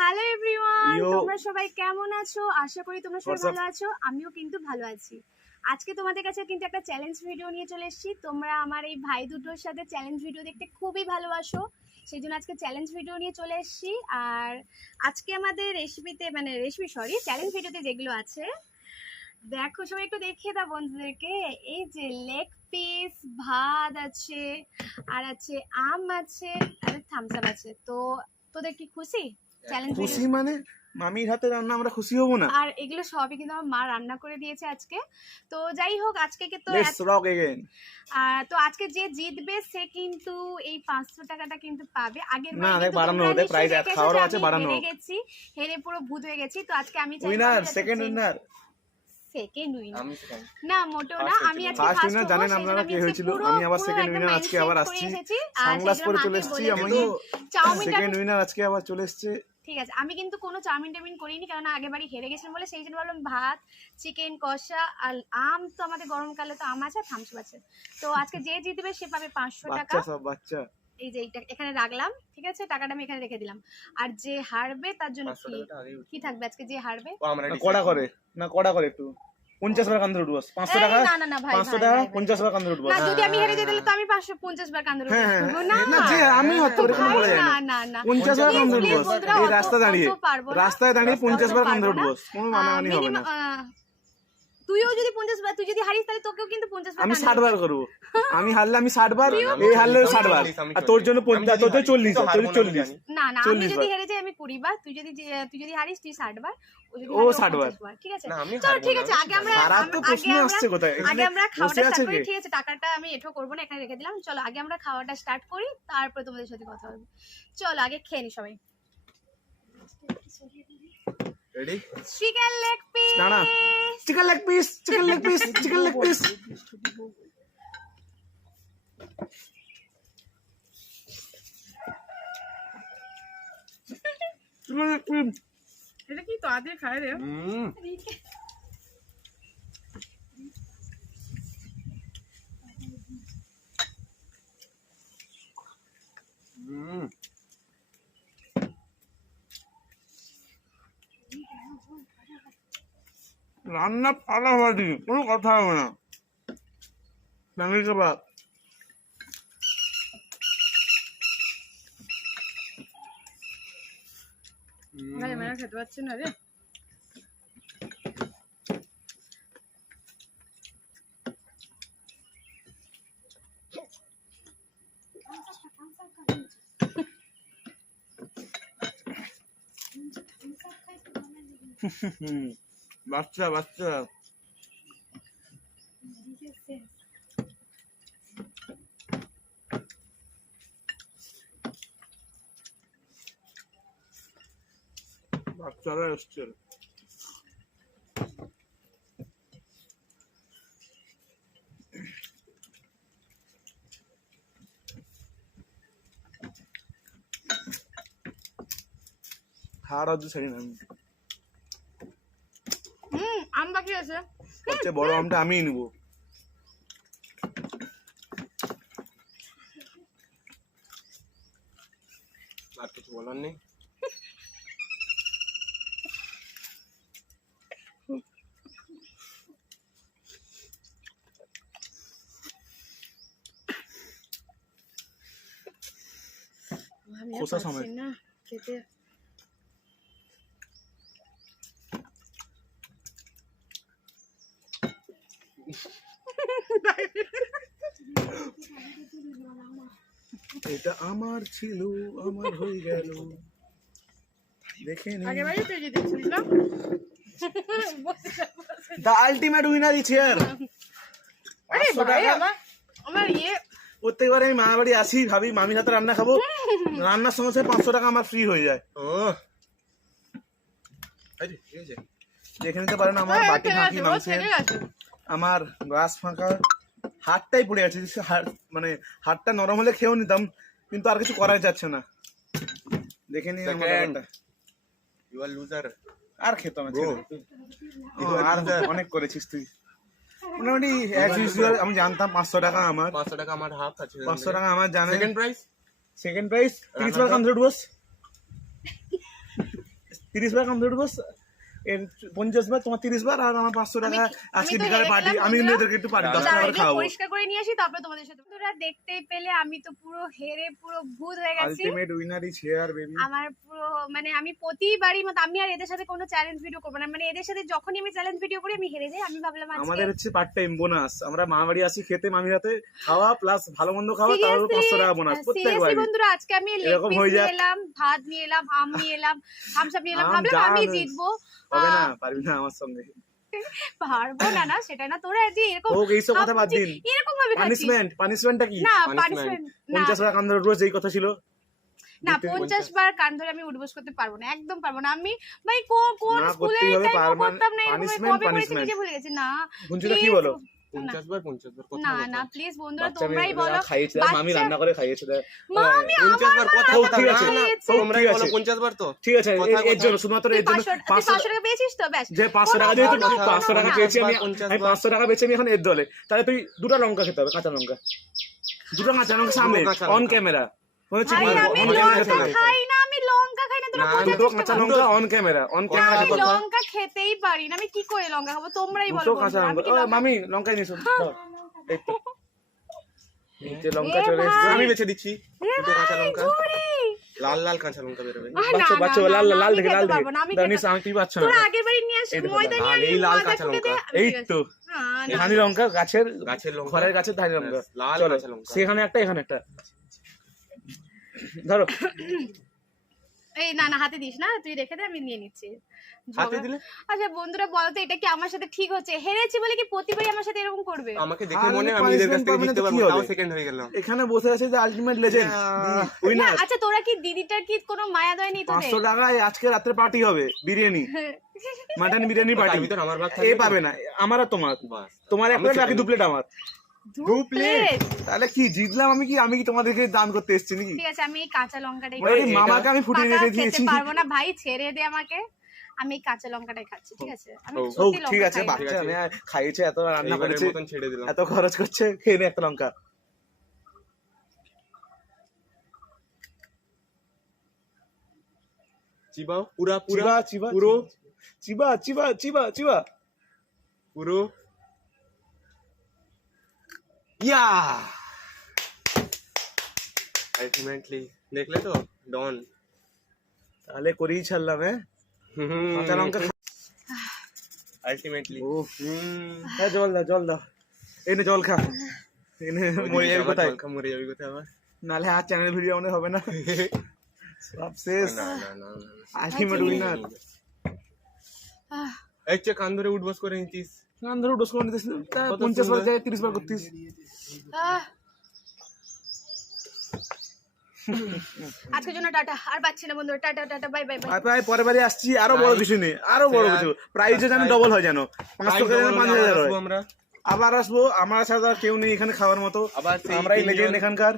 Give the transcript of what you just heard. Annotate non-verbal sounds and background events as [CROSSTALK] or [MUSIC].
Hello everyone তোমরা সবাই কেমন আছো? আশা করি তোমরা সবাই ভালো আছো। আমিও কিন্তু ভালো আছি। আজকে তোমাদের কাছে কিন্তু একটা চ্যালেঞ্জ ভিডিও নিয়ে চলে এসেছি। তোমরা আমার এই ভাই দুটোর সাথে চ্যালেঞ্জ ভিডিও দেখতে খুবই ভালোবাসো। সেই জন্য আজকে চ্যালেঞ্জ ভিডিও নিয়ে চলে এসেছি। আর আজকে আমাদের রেসিপিতে মানে রেসিপি সরি চ্যালেঞ্জ ভিডিওতে যেগুলো আছে দেখো সবাই একটু দেখিয়ে দাও বন্ধুদেরকে। এই যে লেগ পিস ভাত আছে আর আছে আম আছে আর থামস আপ আছে। তো তোদের কি খুশি? খুশি মানে? মামির হাতে রান্না আমরা খুশি হব না? আর এগুলো সবই কিন্তু আমার মা রান্না করে দিয়েছে আজকে। তো যাই হোক আজকে কে তো লেটস রক এগেইন তো আজকে যে জিতবে সে কিন্তু এই পাঁচশো টাকাটা কিন্তু পাবে। আগের না, দেখ, বাড়ানো হবে, price এক খাওয়ারও আছে, বাড়ানো হেরে হোক। গেছি হেরে পুরো ভূত হয়ে গেছি। তো আজকে আমি winner second winner second winner না মোটেও না আমি আজকে ফার্স্ট হব জানেন আপনারা কে হয়েছিল? আমি আবার সেকেন্ড mind আজকে আবার আসছি। সানগ্লাস পরে চলে এসেছি আমি সেকেন্ড উইনার আজকে আবার চলে এসেছে। ঠিক আছে। আমি কিন্তু কোনো চাউমিন টাউমিন করিনি কারণ আগেবারই হেরে গেছিলাম বলে সেই জন্য বললাম ভাত চিকেন কষা আর আম তো আমাদের গরমকালে তো আম আছে আর থামসুপ আছে তো আজকে যে জিতবে সে পাবে পাঁচশো টাকা। বাচ্চা এই যে এইটা এখানে রাখলাম ঠিক আছে? টাকাটা আমি এখানে রেখে দিলাম। আর যে হারবে তার জন্য কি থাকবে আজকে যে হারবে? কড়া করে। না কড়া করে একটু। পঞ্চাশ বার কান্দর উঠবস পাঁচশো এই, টাকা? না না না ভাই পাঁচশো ভাই, টাকা ভাই, ভাই। পঞ্চাশ বার উঠবস না যদি আমি হেরে যাই তাহলে তো আমি পাঁচশো পঞ্চাশ বার কান্দর হ্যাঁ হ্যাঁ উঠবো। না। না যে আমি হয়তো এরকম ভাই, বলা না না না। না পঞ্চাশ বার Please, কান্দর উঠবস এই রাস্তা দাঁড়িয়ে। রাস্তায় দাঁড়িয়ে অত পঞ্চাশ বার পারব কান্দর উঠবস কোনো মানামানি হবে না। তুইও যদি পঞ্চাশ বার তুই যদি হারিস তাহলে তোকেও কিন্তু পঞ্চাশ বার আমি কান্দর ষাট বার করব। আমি হারলে আমি ষাট বার এই হারলে চল্লিশ, ষাট বার। আর তোর জন্য চল্লিশ। পঞ্চাশ আমি তোর যদি চল্লিশ তোর তো হারবো না, চল্লিশ। না না আমি যদি। হেরে যাই আমি কুড়ি বার তুই যদি তুই যদি হারিস তুই ষাট বার ও যদি 60 বার। ঠিক আছে? না, আমি চলো ঠিক আছে আগে আমরা তো প্রশ্ন আগে আমরা- আসছে কোথায়? আগে আমরা খাওয়াটা স্টার্ট করি ঠিক আছে? টাকাটা আমি এঠো করব না এখানে রেখে দিলাম। চলো আগে আমরা খাওয়াটা স্টার্ট করি তারপরে তোমাদের সাথে কথা হবে। চলো আগে খেয়ে নি সবাই। Ready? চিকেন লেগ পিস দাঁড়া। Chicken leg piece chicken leg piece chicken leg piece chicken leg piece এটা কি তাড়াতাড়ি খায় রে হুম, হুম। রান্না ফাটাফাটি কোনো কথা হবে না। Family kebab. খেতে পাচ্ছি না রে? [LAUGHS] হুম, বাচ্চা বাচ্চা বাচ্চারা এসছে খাওয়ার অর্ধ ছাড়ি না আমি হুম আম বাকি আছে। সবচেয়ে বড় আমটা আমিই নেব। আর কিছু বলার নেই? খোসা। না খেতে এটা আমার ছিল আমার হয়ে গেল। দেখে নি। আগে বাড়ি তুই জিতেছিস না? The ultimate winner is here আরে ভাই আমার ইয়ে প্রত্যেকবার আমি মা বাড়ি আসি ভাবি মামির হাতে রান্না খাব। [LAUGHS] রান্নার সঙ্গে সঙ্গে পাঁচশো টাকা আমার ফ্রি হয়ে যায়। দেখে নিতে পারেন আমার হ্যাঁ, বাটি ফাঁকি মাংসের আমার গ্লাস ফাঁকা। হাতটাই পড়ে আছে মানে হাতটা নরম হলে খেয়েও নিতাম কিন্তু আর কিছু করা যাচ্ছে না। দেখে নিন। ইউ আর লুজার আর খেতাম আর অনেক করেছিস তুই। মোটামুটি as usual আমি জানতাম পাঁচশো টাকা আমার। পাঁচশো টাকা আমার হাফ আছে। পাঁচশো টাকা আমার জানে। সেকেন্ড প্রাইস সেকেন্ড প্রাইস তিরিশ বার? কান্দ্রেট বস তিরিশ বার কমপ্লিট বস এর পঞ্চাশ বার তোমার তিরিশ বার আর আমার পাঁচশো টাকা আমি- আজকে বিকালে পার্টি আমি কিন্তু এদেরকে একটু পার্টি দশ টাকা দাঁড়াও, করে এগুলো খাওয়াবো পরিষ্কার করে নিয়ে আসি তারপরে তোমাদের সাথে। তোরা দেখতেই পেলে আমি তো পুরো হেরে পুরো ভূত হয়ে গেছি। আলটিমেট উইনারই শেয়ার বেবি আমার পুরো মানে আমি প্রতিবারই মতো আমি আর এদের সাথে কোনো চ্যালেঞ্জ ভিডিও করব না। মানে এদের সাথে যখনই আমি চ্যালেঞ্জ ভিডিও করি আমি হেরে যাই আমি ভাবলাম আমাদের আজকে হচ্ছে পার্ট টাইম বোনাস আমরা মা বাড়ি আসি খেতে মামির হাতে খাওয়া প্লাস ভালো মন্দ খাওয়া তারপর পাঁচশো টাকা বোনাস আহ, প্রত্যেকবার বন্ধুরা আজকে আমি এরকম হয়ে এলাম ভাত নিয়ে এলাম আম নিয়ে এলাম নিয়ে এলাম। ভাবলাম আমি জিতবো। হবে না পারবি না আমার সঙ্গে। পারব না না সেটা না তোরা যে এরকম হোক এইসব কথা বাদ দিন। এরকম ভাবে পানিশমেন্ট পানিশমেন্টটা কি? না পানিশমেন্ট 50 বার কান ধরে রোজ এই কথা ছিল। না দিতে- পঞ্চাশ বার কান ধরে আমি উঠবস করতে পারব না একদম পারব না। আমি ভাই কোন কোন স্কুলে এটা করতাম না করেছি নিজে ভুলে গেছি না। গুঞ্জুটা কি বলো? পঞ্চাশ বার পঞ্চাশ বার কথা না না প্লিজ বন্ধুরা তোমরাই বলো খাইয়েছে দেখ, রান্না করে খাইয়েছে মা আমি পঞ্চাশ বার কথা ঠিক আছে। তোমরাই বলো আছে। পঞ্চাশ বার তো। ঠিক আছে এর জন্য শুধুমাত্র এর জন্য টাকা পেয়েছিস তো? ব্যাস। যে পাঁচশো কোনো- টাকা পাঁচশো টাকা পেয়েছি আমি টাকা পেয়েছি আমি এখন এর দলে। তাহলে তুই দুটো লঙ্কা খেতে হবে কাঁচা লঙ্কা। দুটো কাঁচা লঙ্কা সামনে অন ক্যামেরা হচ্ছে অন ক্যামেরা তোরা না, দুটো কাঁচা লঙ্কা অন ক্যামেরা অন ক্যামেরা আমি লঙ্কা খেতেই পারি না আমি কি করে লঙ্কা খাব? তোমরাই বলো দুটো কাঁচা লঙ্কা। মামি লঙ্কা নিয়েছো দাও। এই তো। এই লঙ্কা চলে এসেছে। আমি বেছে দিচ্ছি। দুটো কাঁচা লঙ্কা। লাল লাল কাঁচা লঙ্কা বেরোবে। বাচ্চা বাচ্চা লাল লাল দেখে লাল দেখে। পারব আমি দাও, খেতে- নিস, আমি তুই পাচ্ছ তোরা আগের বাড়ি নিয়ে আসিস ময়দা নিয়ে লাল, এই লাল কাঁচা লঙ্কা। এই তো। ধানি লঙ্কা গাছের গাছের লঙ্কা। ঘরের গাছের ধানি লঙ্কা। লাল কাঁচা লঙ্কা। সেখানে একটা এখানে একটা। ধরো। এই না না হাতে দিস না তুই রেখে দে আমি নিয়ে নিচ্ছি। হাতে দিলে? আচ্ছা বন্ধুরা বলো তো এটা কি আমার সাথে ঠিক হচ্ছে? হেরেছি বলে কি প্রতিবারই আমার সাথে এরকম করবে? আমাকে দেখে মনে আমি এদের কাছ থেকে জিততে পারব তাও সেকেন্ড হয়ে গেলাম। এখানে বসে আছে যে আলটিমেট লেজেন্ড না, উইনার আচ্ছা তোরা কি দিদিটার কি কোনো মায়া দয় নেই তোদের? পাঁচশো টাকায় আজকে রাত্রে পার্টি হবে বিরিয়ানি। [LAUGHS] মাটন বিরিয়ানি পার্টি ভিতর আমার ভাগ এ থাকবে তো? পাবে না আমার আর তোমার। তোমার এক প্লেট বাকি। দু প্লেট আমার। দু প্লেট তাহলে কি জিতলাম আমি কি? আমি কি তোমাদেরকে দান করতে এসেছি নাকি? ঠিক আছে আমি এই কাঁচা লঙ্কাটাই মামাকে আমি ফুটিয়ে রেখে দিয়েছি। পারব না ভাই ছেড়ে দে আমাকে। আমি কাঁচা লঙ্কাটাই খাচ্ছি ঠিক আছে? ঠিক বাচ্চা আমি খাইয়েছে এত রান্না করেছে ছেড়ে দিলাম। এত খরচ করছে খেয়ে নে একটা লঙ্কা। পুরা পুরা চিবা চিবা পুরো। চিবা চিবা চিবা চিবা। পুরো। ইয়া আলটিমেটলি দেখলে তো ডন তাহলে করেই ছাড়লাম হ্যাঁ? কাঁচা লঙ্কা আলটিমেটলি ও হ্যাঁ জল দাও জল দাও এনে জল খা। এনে মরে যাবি কোথায়? মরে যাবি কোথায় আবার? নালে আর চ্যানেল ভিডিও আমাদের হবে না। সব শেষ। আলটিমেট উইনার এই যে কান ধরে উঠবস করে নিতিস। গান ধরে ডোস করে কত পঞ্চাশ বার সুন্দর। তিরিশ বার করতিস। আজকের জন্য টাটা আর পাচ্ছি না বন্ধুরা। টাটা টাটা বাই বাই আর প্রায় পরের বারে আসছি আরও বড় কিছু নেই আরও বড় কিছু। প্রাইজও যেন ডবল হয় যেন। পাঁচশো করে যেন পাঁচ হাজার হয়। আবার আসব আমার সাথে আর কেউ নেই এখানে খাওয়ার মতো। আবার আমরাই লেজেন্ড এখানকার।